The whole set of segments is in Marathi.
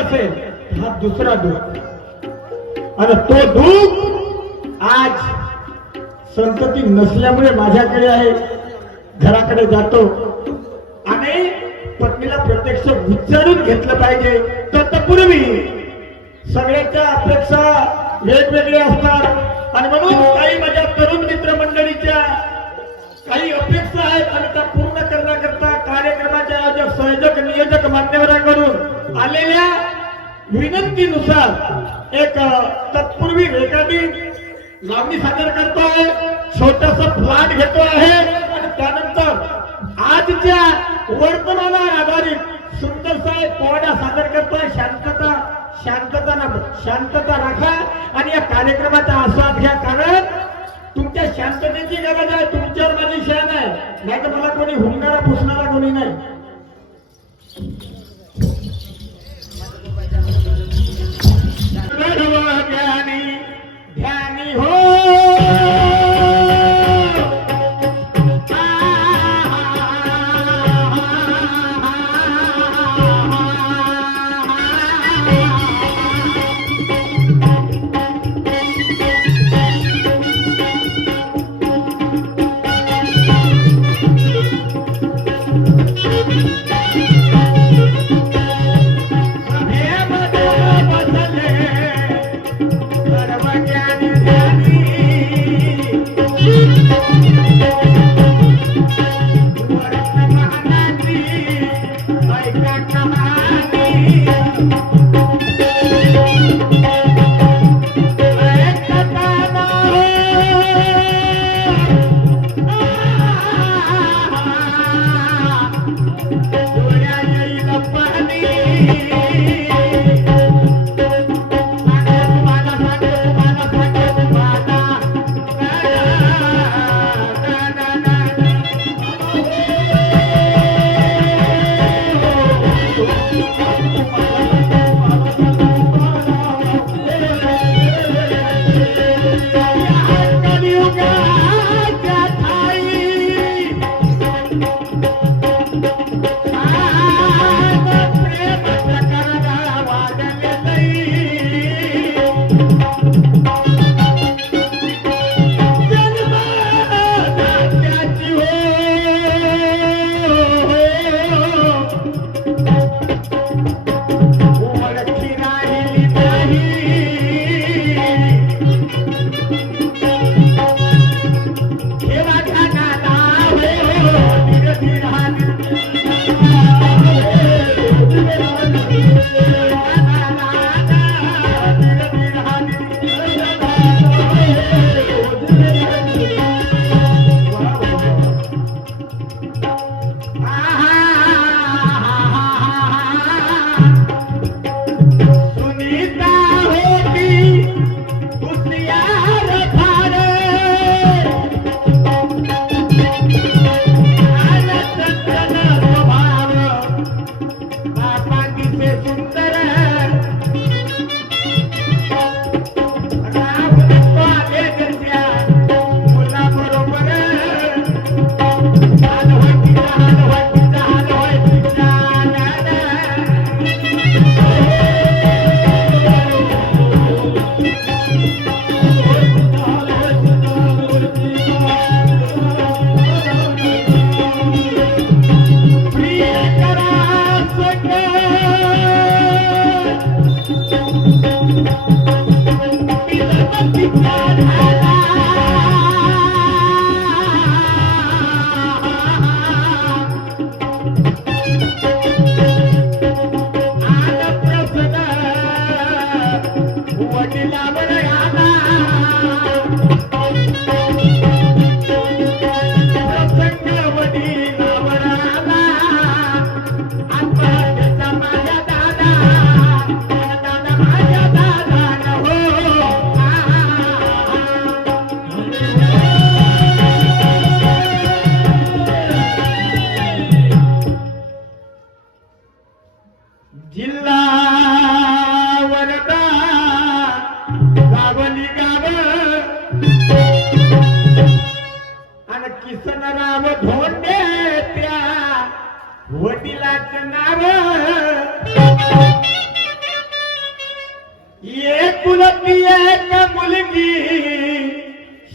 असेल हा दुसरा दुःख, आणि तो दुःख आज संतती नसल्यामुळे माझ्याकडे आहे. घराकडे जातो आणि पत्नीला प्रत्यक्ष विचारून घेतलं पाहिजे. तत्पूर्वी सगळ्याच्या अपेक्षा वेगवेगळ्या असतात आणि म्हणून काही माझ्या तरुण मित्र मंडळीच्या काही अपेक्षा आहेत आणि त्या पूर्ण करण्याकरता कार्यक्रमाचे आयोजक, संयोजक, नियोजक मान्यवरांकडून आलेल्या विनंतीनुसार एक तत्पूर्वी रेकॉर्डिंग लावणी सादर करतो आहे. छोटासा फ्लॅट घेतो आहे आणि त्यानंतर आजच्या वर्तमानावर आधारित सुंदरसा पोवाडा सादर करतोय. शांतता राखा आणि या कार्यक्रमाचा आस्वाद घ्या, कारण तुमच्या शांततेची गरज आहे. तुमच्यावर माझी शान आहे, नाही तर मला कोणी हुंगारा पुसणारा कोणी नाही. ध्यानी हो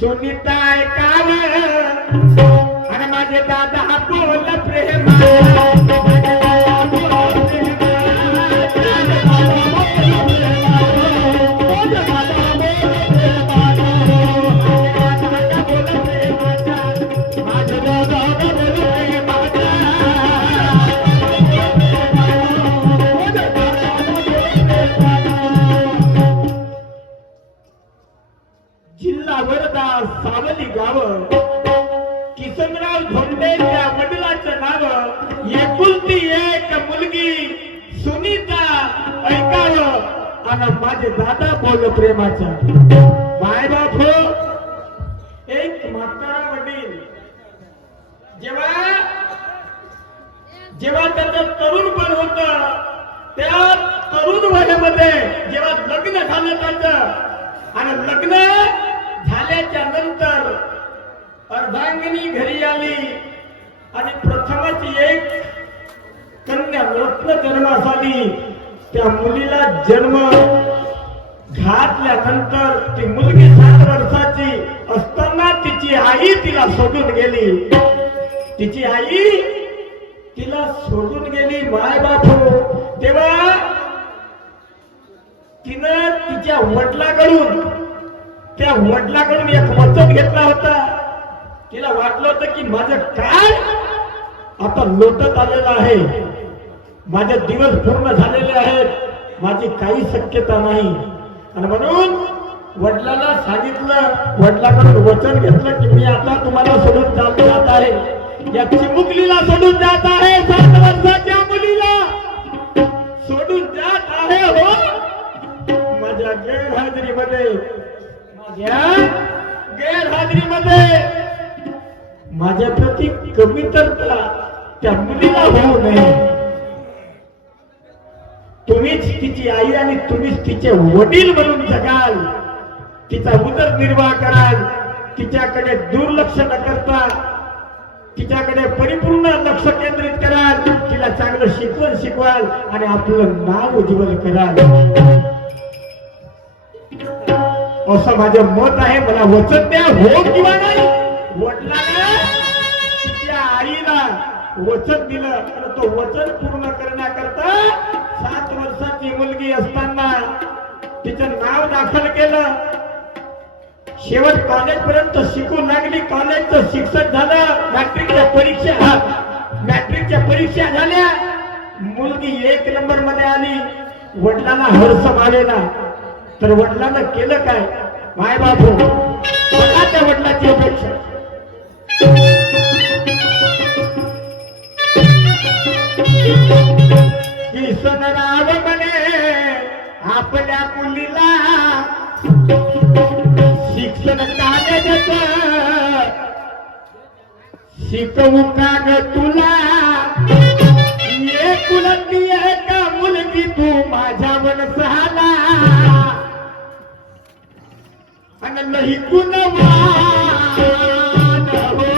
सुनीता ऐकाव आणि माझे दादा बोल प्रेम जिल्हा वर्धा सावली गाव किसनराव धोंडे त्या वडिलांचं नाव एकुलती एक मुलगी सुनीता ऐकावं आणि माझे दादा बोल प्रेमाचा माय बाप हो एक म्हातारा वडील जेव्हा जेव्हा त्याचं तरुणपण होत त्या तरुण वयामध्ये जेव्हा लग्न झालं त्याचं आणि लग्न झाल्याच्या नंतर अर्धांगिनी घरी आली आणि प्रथमच एक कन्या रत्न जन्मास आली. त्या मुलीला जन्म घातल्यानंतर ती मुलगी 7 वर्षाची असताना तिची आई तिला सोडून गेली. तिची आई तिला सोडून गेली. माय बापू तेव्हा तिनं तिच्या वडिलांकडून त्या वडिलांकडून एक वचन घेतला होता. तिला वाटलं होतं की माझं काय आता लोटत आलेलं आहे, माझे दिवस पूर्ण झालेले आहेत, माझी काही शक्यता नाही. आणि म्हणून वडिलांना सांगितलं, वडिलांकडून वचन घेतलं की मी आता तुम्हाला सोडून जात आहे, या चिमुकलीला सोडून जात आहे, 7 वर्षाच्या मुलीला सोडून जात आहे. हो माझ्या गैरहजेरीमध्ये माझ्या प्रति कमी तरता त्या मुलीला होऊ नये. तुम्हीच तिची आई आणि तुम्हीच तिचे वडील म्हणून जगाल, तिचा उदरनिर्वाह कराल, तिच्याकडे दुर्लक्ष न करता तिच्याकडे परिपूर्ण लक्ष केंद्रित कराल, तिला चांगलं शिकवण शिकवाल आणि आपलं नाव उज्ज्वल कराल असं माझं मत आहे. मला वचन द्या, हो किंवा नाही. वडिलांना तिच्या आईला वचन दिलं तर तो वचन पूर्ण करण्याकरता 7 वर्षाची मुलगी असताना तिचं नाव दाखल केलं. शेवट कॉलेज पर्यंत शिकू लागली. कॉलेजचं शिक्षण झालं. मॅट्रिकच्या परीक्षा झाल्या. मुलगी 1 नंबर मध्ये आली. वडिलांना हर्ष मानेना तर वडिलांना केलं काय? माय बापू त्या वडिलांची अपेक्षा किसनराव म्हणे आपल्या मुलीला शिक्षण काढायचं शिकवू का ग तुला, एकुलती एक मुलगी तू माझ्या मनसाला आणि लई गुणवान हो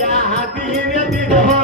या धीरे धीरे हो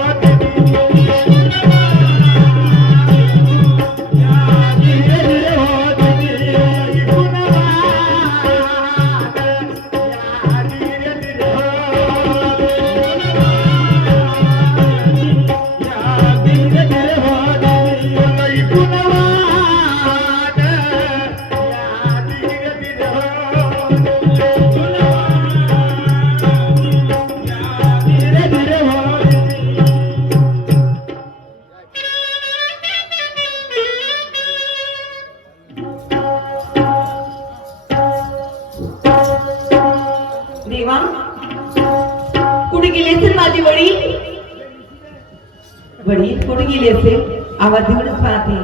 आवाज देऊनच पाहते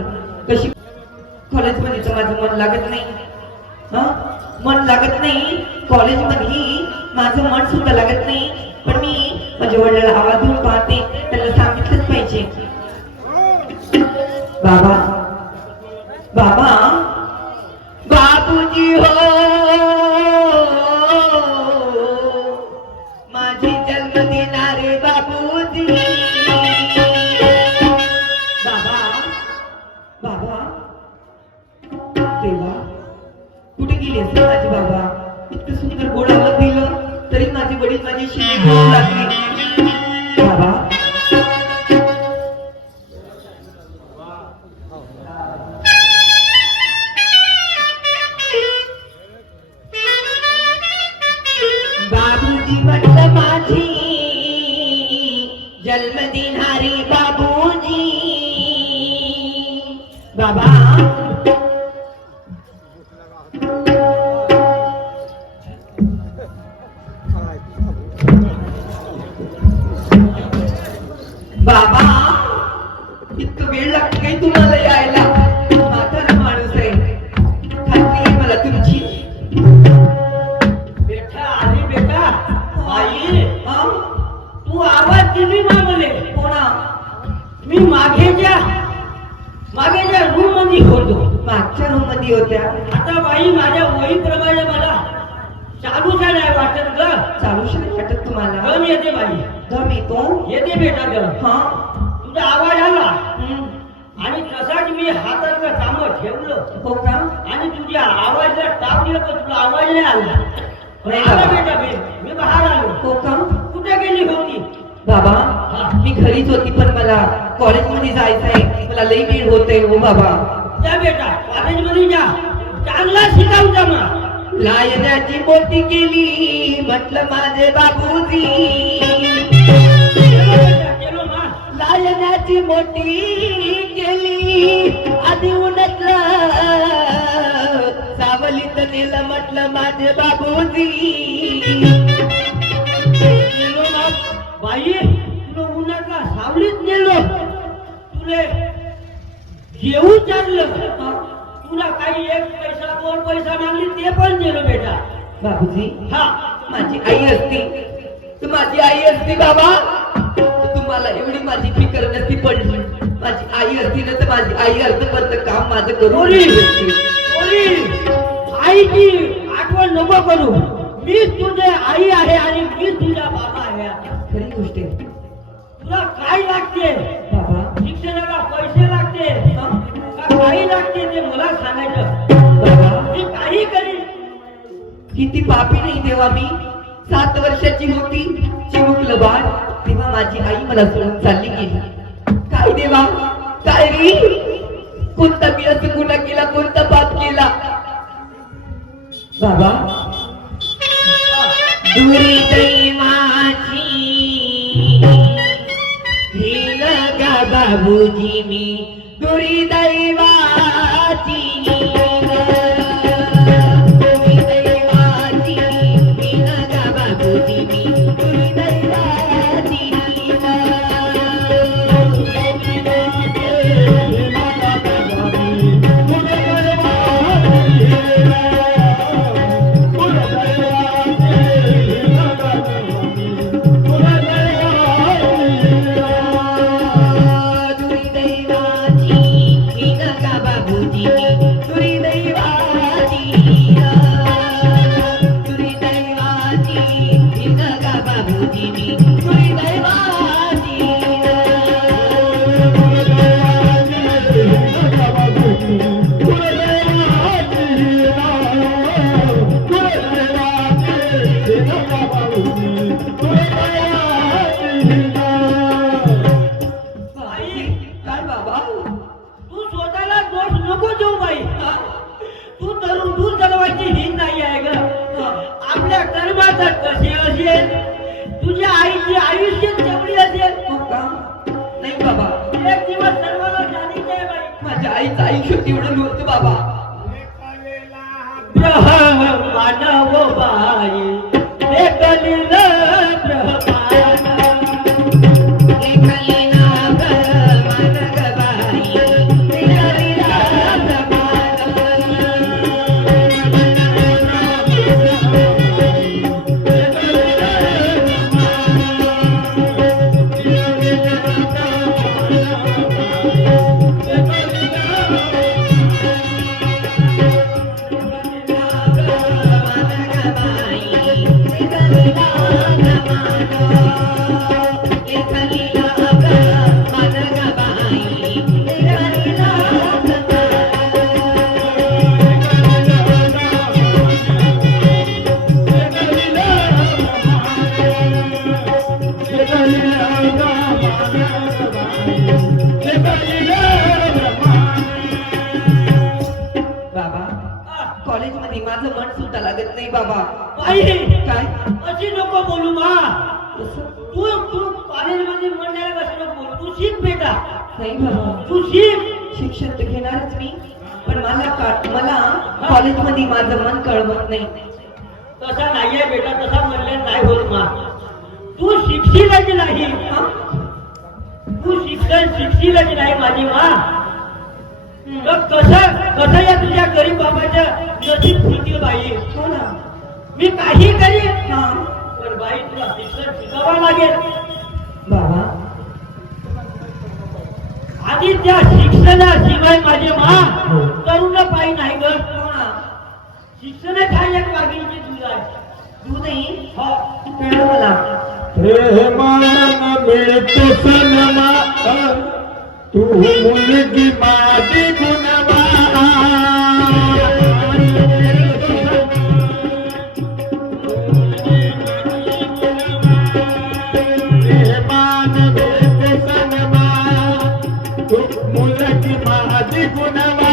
कशी. कॉलेजमध्ये तर माझं मन लागत नाही. मन लागत नाही. कॉलेजमध्ये माझं मन सुद्धा लागत नाही. पण मी माझ्या वडिलांना आवाज देऊन पाहते, त्याला सांगितलंच पाहिजे. बाबा बाबा बाबूजी हो माझी जन्म देणारे बाबूजी. कुठे गेली असेल माझी बाबा? इतकं माझे वडील माझी शिवी करू लागले. बाबा बाबूजी म्हटलं माझी जन्म देणारे बाबूजी. बाबा बाबा इतकं वेळ लागतो काही तुम्हाला यायला? म्हातारा माणूस आहे, खात्री आहे मला तुमची. बेटा आली बेटा. आई हा? तू आवाज दिली मागले. कोणा? मी मागेच्या रूम मध्ये होतो. मागच्या रूम मध्ये होत्या. आता बाई माझ्या वहीप्रमाणे मला चालूच नाही वाटत ग. चालू शकत वाटत तुम्हाला? गम येते बाई. दम येतो? येते बेटा ग. हा. तुझा आवाज आला हम्म. आणि तसाच मी हातातलं काम ठेवलं हो का? आणि तुझ्या आवाजला टाप दिलं तर तुला आवाज नाही आला. नाही आला बाबा. बेटा मी बाहेर आलो. हो का? कुठे गेली होती? बाबा मी घरीच होती पण मला कॉलेजमध्ये जायचंय. मला लई वेळ होतोय हो बाबा. जा बेटा कॉलेजमध्ये जा. चांगला शिकावता मग. लायण्याची मोठी केली म्हटलं माझे बाबूजी. गेलो मा. लायण्याची मोठी केली आधी उन्हातलं सावलीत नेलं म्हटलं माझे बाबूजी. गेलो मा. बाई तुला उन्हातला सावलीत नेलो. तुले जेवू चाललं. तुला काही एक पैसा दोन पैसा मागली ते पण दिलो बेटा. बाबूजी हा माझी आई असती तर माझी आई असती बाबा तर तुम्हाला एवढी माझी फिकर नसती पडली. माझी आई असती ना तर माझी आई अर्धपर्यंत काम माझं करून पोरी, दिली असती. पोरी, आईची आठवण नको करू. मीच तुझे आई आहे आणि मीच तुझा बाबा आहे. खरी गोष्ट आहे तुला काय लागते? बाबा. शिक्षणाला पैसे लागते हा? का काही लागते ते मला सांगायचं. बाबा मी काही करीन. किती पापी नाही तेव्हा मी 7 वर्षाची होती चिमुकलं बाळ तेव्हा माझी आई मला सोडून चालली गेली. काय देवा काय रे कोणता मी असं गुन्हा केला कोणता पाप केला? बाबा दुरी दैवाची हेल गा बाबूजी मी दुरी दैवाची. दुरी दैवाची हेल गा बाबूजी मी दुरी दैवाची. तू स्वतःला दोष नको देऊ बाई. तू तरुण दूर चालवायची ही नाही आहे ग. आपल्या कर्माचा कसे असेल तुझ्या आईची आयुष्य तेवढी असेल. तू का? नाही बाबा एक दिवस सर्वांना जाणीच आहे बाई. माझ्या आईचं आयुष्य तेवढं नव्हतं बाबा. मानव बाई लेखलेला मध्ये माझं मन सुद्धा लागत नाही बाबा. आई काय अशी नको बोलू मा. तसं तू तू कॉलेजमध्ये म्हणण्याला कसं नको बोलू. तू शिक बेटा, नाही बाबा. तू शिक. शिक्षण तर घेणारच मी, पण मला कॉलेजमध्ये माझं मन कळवत नाही. तसा नाहीये बेटा, तसा म्हणल्या नाही होत मा. तू शिकशीलच नाही. हा? तू शिकशीलच नाही माझी मा. तर कसं या तुझ्या गरीब बाबाच्या नशीब फुलतील बाई. हो ना. मी काही करीन, हा पण बाई तुला शिक्षण शिकावं लागेल. बाबा. आधी त्या शिक्षणाशिवाय माझे मा तरुण पायी नाही ग. हो ना. शिक्षण काय एक वाघिणीची दूध आहे. दूधही हो. कळलं मला. प्रेमान मिळतो सनमा, तू मुलगी माझी गुणवान. प्रेमान मिळतो सनमा, तू मुलगी माझी गुणवान.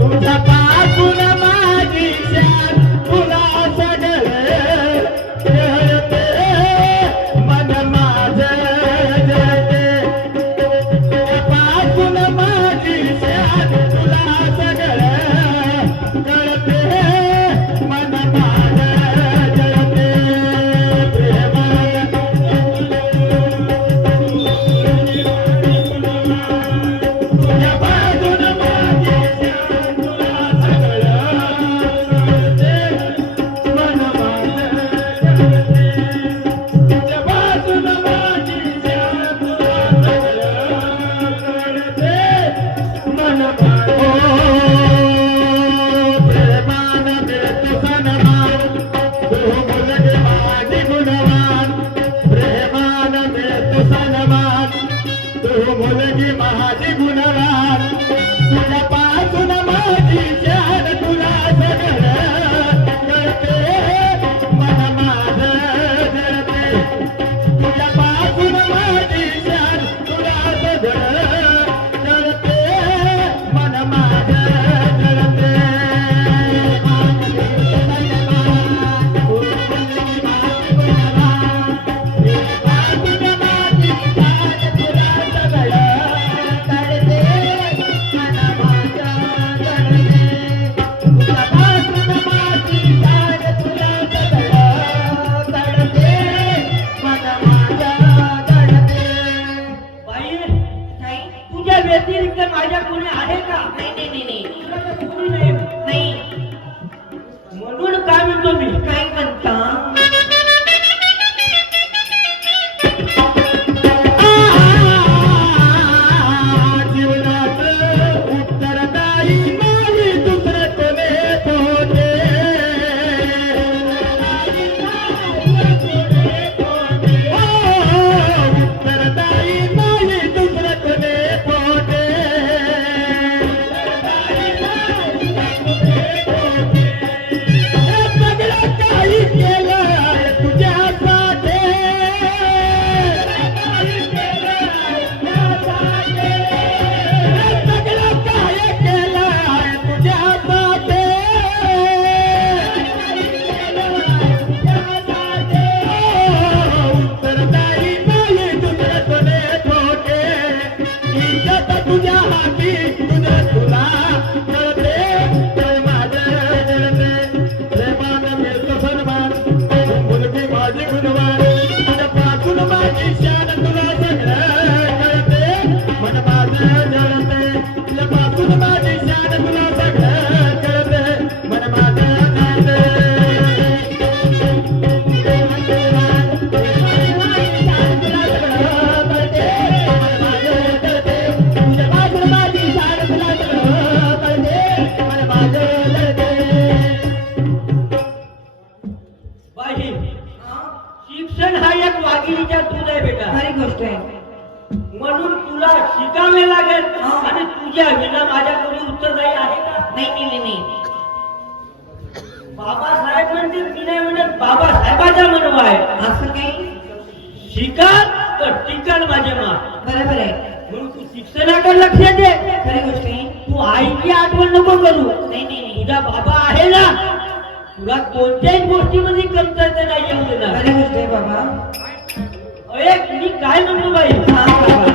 तुझ्या पासून माझी शान, तुला सगळे कळते, मन माझं जळते. तुझ्या पासून माझी शान, तुला सगळं कळते, मन माझं जळते. तुझ्या पासून माझी शान, तुला मुलगी माझी गुणवान. तुझ्या पासून माझी शान, तुला सगळं कळते, मन माझं जळते. तुझ्या पासून माझी शान, तुला सगळं कळते, मन माझं जळते. तुझ्या व्यतिरिक्त माझ्या कोणी आहे का? नाही. कोणी नाही. नाही. म्हणून काय म्हणतो मी, काय म्हणता? जीवनाचं उत्तरदायी नाही दुसरं कोणी होते. उत्तरदायी नाही दुसरं कोणी होते. सगळं काही केलं तुझ्यासाठी. सगळं काय केलं तुझ्यासाठी. उत्तरदायी नाही दुसरं कोणी होते. इज्जत तुझ्या हाती, तुझं तुला कळते, तर माझं जळते. प्रेमानं मिळतो सन्मान, मुलगी माझी गुणवान. तुझ्या पासून माझी शान, तुला सगळं कळते, मन माझं जळते. तुझ्या पासून माझी शान, तुला सगळं कळते, मन माझं जळते. बाई, शिक्षण हा एक वाघिणीच्या दूध आहे बेटा. खरी गोष्ट आहे. म्हणून तुला शिकावे लागेल. हा. आणि तुझ्या विना माझ्याकडे उत्तरदायी आहे का? नाही. बाबासाहेब म्हणते, मी नाही म्हणत, बाबासाहेबाचा मनवा आहे. असं काही शिका तर टिका. कान माझ्या मा. बरोबर आहे. म्हणून तू शिक्षणाकडे लक्ष दे. खरी गोष्ट आहे. तू आईची आठवण नको करू. नाही नाही नाही. तुझा बाबा आहे ना, तुला कोणत्याही गोष्टीमध्ये कमतरता नाही येऊ देणार. खरी गोष्ट आहे बाबा. अरे मी काय म्हणतो बाई, हा बाबा.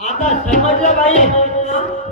आता समजलं बाई.